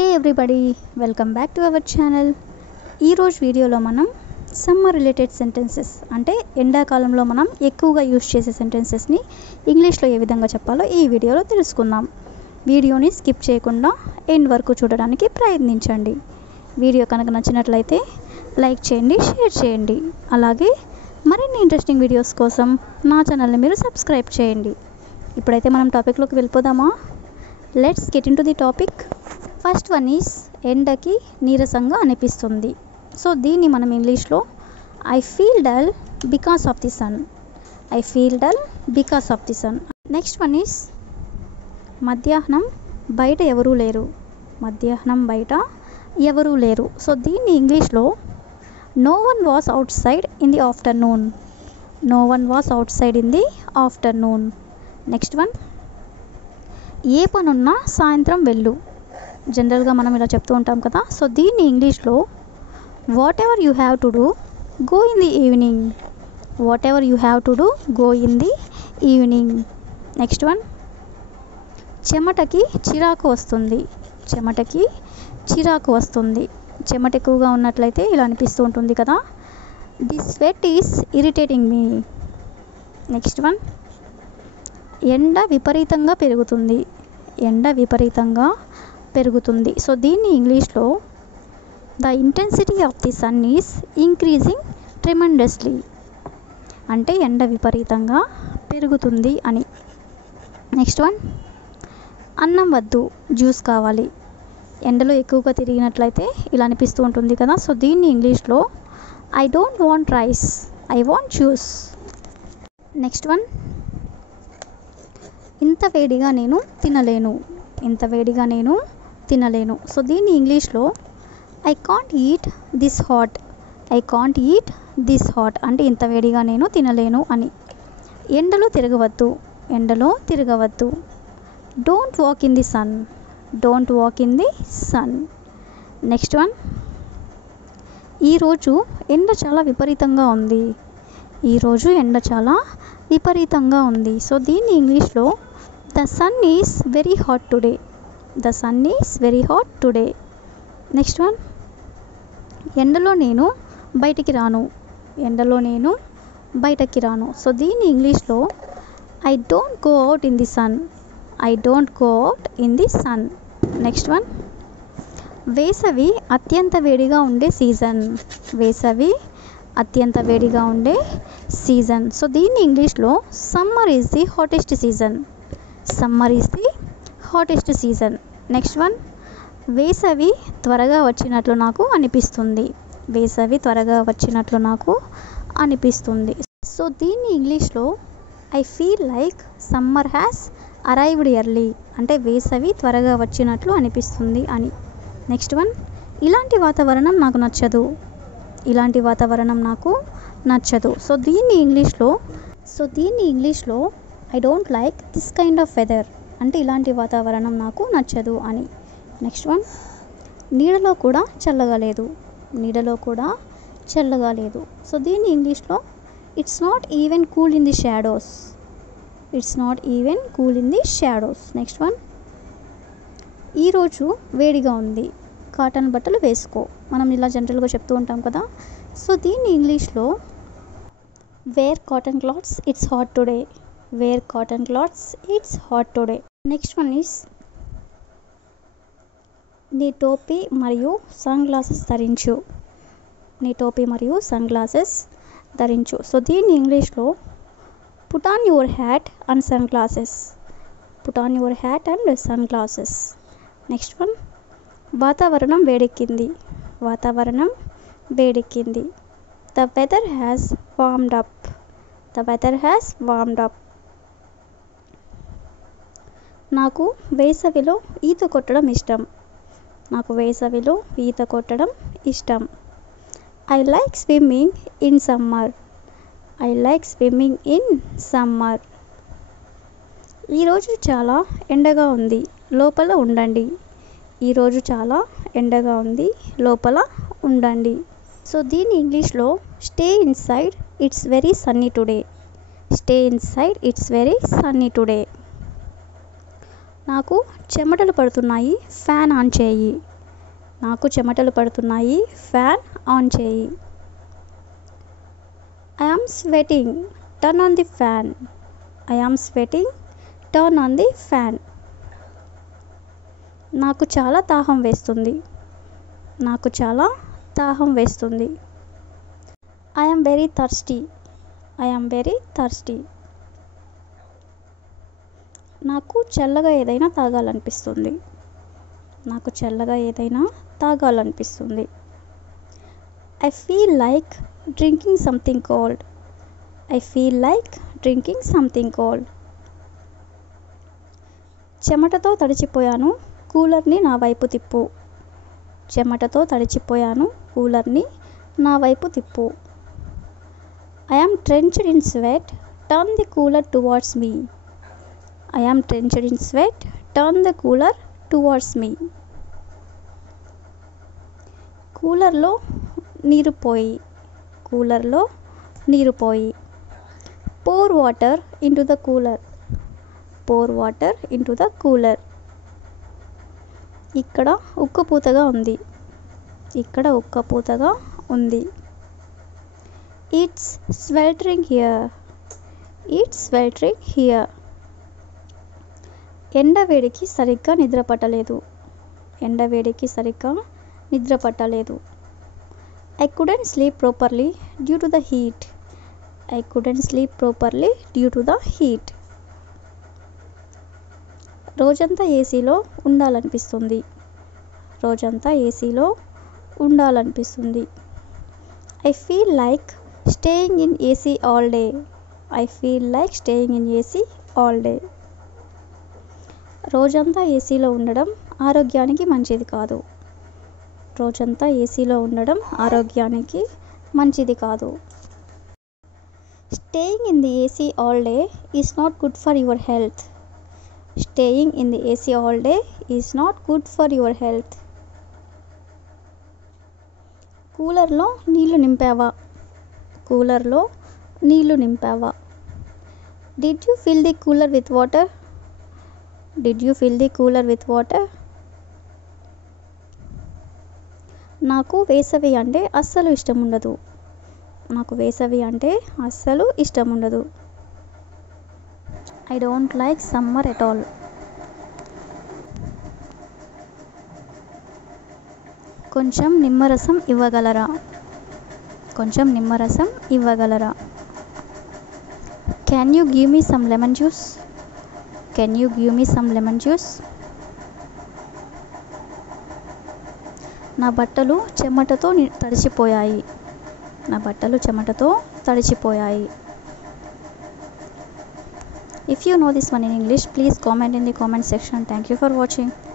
Hey everybody, welcome back to our channel. ఈరోజు వీడియోలో మనం సమ్మర్ రిలేటెడ్ సెంటెన్సెస్ అంటే ఎండాకాలంలో మనం ఎక్కువగా యూజ్ చేసే సెంటెన్సెస్ని ఇంగ్లీష్లో ఏ విధంగా చెప్పాలో ఈ వీడియోలో తెలుసుకుందాం. వీడియోని స్కిప్ చేయకుండా ఎండ్ వరకు చూడడానికి ప్రయత్నించండి. వీడియో కనుక నచ్చినట్లయితే లైక్ చేయండి, షేర్ చేయండి. అలాగే మరిన్ని ఇంట్రెస్టింగ్ వీడియోస్ కోసం నా ఛానల్ని మీరు సబ్స్క్రైబ్ చేయండి. ఇప్పుడైతే మనం టాపిక్లోకి వెళ్ళిపోదామా? Let's get into the topic. First one is ఎండకి నీరసంగా అనిపిస్తుంది. సో దీన్ని మనం ఇంగ్లీష్లో I feel dull because of the sun. I feel dull because of the sun. Next one is మధ్యాహ్నం బయట ఎవరూ లేరు. మధ్యాహ్నం బయట ఎవరూ లేరు. సో దీన్ని ఇంగ్లీష్లో no one was outside in the afternoon. No one was outside in the afternoon. Next one, ఏ పనున్నా సాయంత్రం వెళ్ళు. జనరల్గా మనం ఇలా చెప్తూ ఉంటాం కదా. సో దీన్ని ఇంగ్లీష్లో whatever you have to do go in the evening. Whatever you have to do go in the evening. Next one, చెమటకి చిరాకు వస్తుంది. చెమటకి చిరాకు వస్తుంది. చెమట ఎక్కువగా ఉన్నట్లయితే ఇలా అనిపిస్తూ ఉంటుంది కదా. The sweat is irritating me. Next one, ఎండ విపరీతంగా పెరుగుతుంది. ఎండ విపరీతంగా పెరుగుతుంది. సో దీన్ని ఇంగ్లీష్లో the intensity of the sun is increasing tremendously. అంటే ఎండ విపరీతంగా పెరుగుతుంది అని. నెక్స్ట్ వన్, అన్నం వద్దు జ్యూస్ కావాలి. ఎండలో ఎక్కువగా తిరిగినట్లయితే ఇలా అనిపిస్తూ ఉంటుంది కదా. సో దీన్ని ఇంగ్లీష్లో I don't want rice, I want juice. Next one, ఇంత వేడిగా నేను తినలేను. ఇంత వేడిగా నేను తినలేను. సో దీన్ని ఇంగ్లీష్లో I can't eat this hot. I can't eat this hot. అంటే ఇంత వేడిగా నేను తినలేను అని. ఎండలో తిరగవద్దు. ఎండలో తిరగవద్దు. Don't walk in the sun. Don't walk in the sun. Next one, ఈరోజు ఎండ చాలా విపరీతంగా ఉంది. ఈరోజు ఎండ చాలా విపరీతంగా ఉంది. సో దీన్ని ఇంగ్లీష్లో the sun is very hot today. The sun is very hot today. Next one, ఎండలో నేను బయటికి రాను. ఎండలో నేను బయటకి రాను. సో దీన్ని ఇంగ్లీష్లో I don't go out in the sun. I don't go out in the sun. Next one, వేసవి అత్యంత వేడిగా ఉండే సీజన్. వేసవి అత్యంత వేడిగా ఉండే సీజన్. సో దీన్ని ఇంగ్లీష్లో summer is the hottest season. Summer is the hottest season. Next one, వేసవి త్వరగా వచ్చినట్లు నాకు అనిపిస్తుంది. వేసవి త్వరగా వచ్చినట్లు నాకు అనిపిస్తుంది. సో దీన్ని ఇంగ్లీష్లో I feel like summer has arrived early. అంటే వేసవి త్వరగా వచ్చినట్లు అనిపిస్తుంది అని. నెక్స్ట్ వన్, ఇలాంటి వాతావరణం నాకు నచ్చదు. ఇలాంటి వాతావరణం నాకు నచ్చదు. సో దీన్ని ఇంగ్లీష్లో I don't like this kind of weather. అంటే ఇలాంటి వాతావరణం నాకు నచ్చదు అని. నెక్స్ట్ వన్, నీడలో కూడా చల్లగా లేదు. నీడలో కూడా చల్లగా లేదు. సో దీన్ని ఇంగ్లీష్లో it's not even cool in the shadows. It's not even cool in the shadows. Next one, ఈరోజు వేడిగా ఉంది, కాటన్ బట్టలు వేసుకో. మనం ఇలా జనరల్గా చెప్తూ ఉంటాం కదా. సో దీన్ని ఇంగ్లీష్లో wear cotton clothes, it's hot today. Wear cotton clothes, it's hot today. Next one is నీ టోపీ మరియు సన్ గ్లాసెస్ ధరించు. నీ టోపీ మరియు సన్ గ్లాసెస్ ధరించు. సో దీన్ని ఇంగ్లీష్లో put on your hat and sunglasses. Put on your hat and sunglasses. Next one, వాతావరణం వేడెక్కింది. వాతావరణం వేడెక్కింది. The weather has warmed up. The weather has warmed up. నాకు వేసవిలో ఈత కొట్టడం ఇష్టం. నాకు వేసవిలో ఈత కొట్టడం ఇష్టం. I like swimming in summer. I like swimming in summer. ఈరోజు చాలా ఎండగా ఉంది, లోపల ఉండండి. ఈరోజు చాలా ఎండగా ఉంది, లోపల ఉండండి. సో దీన్ని ఇంగ్లీష్లో stay inside, it's very sunny today. Stay inside, it's very sunny today. నాకు చెమటలు పడుతున్నాయి, ఫ్యాన్ ఆన్ చేయి. నాకు చెమటలు పడుతున్నాయి, ఫ్యాన్ ఆన్ చేయి. I am sweating, turn on the fan. I am sweating, turn on the fan. నాకు చాలా దాహం వేస్తుంది. నాకు చాలా దాహం వేస్తుంది. I am very thirsty. I am very thirsty. నాకు చల్లగా ఏదైనా తాగాలనిపిస్తుంది. నాకు చల్లగా ఏదైనా తాగాలనిపిస్తుంది. I feel like drinking something cold. I feel like drinking something cold. చెమటతో తడిచిపోయాను, కూలర్ని నా వైపు తిప్పు. చెమటతో తడిచిపోయాను, కూలర్ని నా వైపు తిప్పు. I am drenched in sweat, turn the cooler towards me. I am drenched in sweat, turn the cooler towards me. కూలర్లో నీరు పోయి. కూలర్లో నీరు పోయి. Pour water into the cooler. Pour water into the cooler. ఇక్కడ ఉక్కపూతగా ఉంది. ఇక్కడ ఉక్కపూతగా ఉంది. It's sweltering here. It's sweltering here. ఎండవేడికి సరిగ్గా నిద్ర పట్టలేదు. ఎండవేడికి సరిగ్గా నిద్ర పట్టలేదు. I couldn't sleep properly due to the heat. I couldn't sleep properly due to the heat. రోజంతా ఏసీలో ఉండాలనిపిస్తుంది. రోజంతా ఏసీలో ఉండాలనిపిస్తుంది. I feel like staying in AC all day. I feel like staying in AC all day. రోజంతా ఏసీలో ఉండడం ఆరోగ్యానికి మంచిది కాదు. రోజంతా ఏసీలో ఉండడం ఆరోగ్యానికి మంచిది కాదు. Staying in the AC all day is not good for your health. Staying in the AC all day is not good for your health. కూలర్లో నీళ్లు నింపావా. కూలర్లో నీళ్లు నింపావా. Did you fill the cooler with water. Did you fill the cooler with water. నాకు వేసవి అంటే అస్సలు ఇష్టం ఉండదు. నాకు వేసవి అంటే అస్సలు ఇష్టం ఉండదు. I don't like summer at all. కొంచెం నిమ్మరసం ఇవ్వగలరా. కొంచెం నిమ్మరసం ఇవ్వగలరా. Can you give me some lemon juice. Can you give me some lemon juice. నా బట్టలు చెమటతో తడిచిపోయాయి. నా బట్టలు చెమటతో తడిచిపోయాయి. If you know this one in English, please comment in the comment section. Thank you for watching.